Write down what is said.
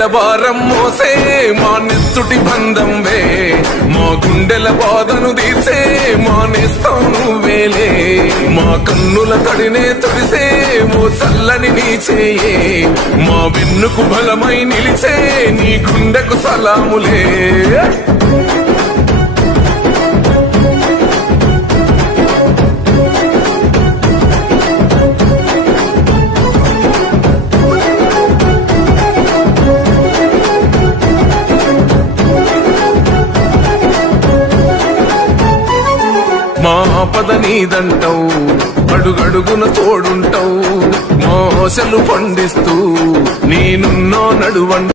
గుండెల భారం మోసే మా నెత్తుటి బంధం వే, మా గుండెల బాధను తీసే మా నేస్తం నువ్వేలే, మా కన్నుల తడినే తుడిసే ఓ చల్లని నీ చేయే, మా వెన్నుకు బలమై నిలిచే నీ గుండెకు సలాములే. మా ఆపద నీదంటావు, అడుగడుగున తోడుంటావు, మోసలు పండిస్తూ నేనున్నో నడువంటావు.